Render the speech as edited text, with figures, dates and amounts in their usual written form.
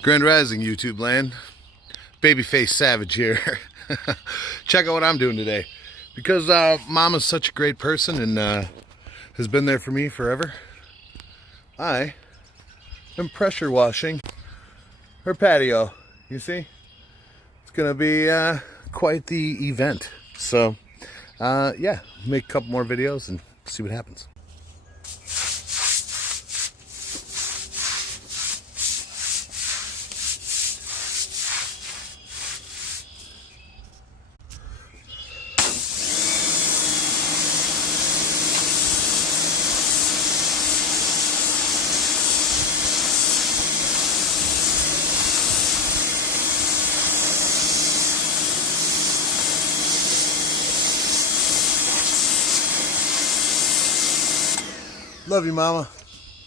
Grand Rising, YouTube land. Babyface Savage here. Check out what I'm doing today. Because Mama's such a great person and has been there for me forever, I am pressure washing her patio. You see? It's going to be quite the event. So, yeah, make a couple more videos and see what happens. Love you, Mama.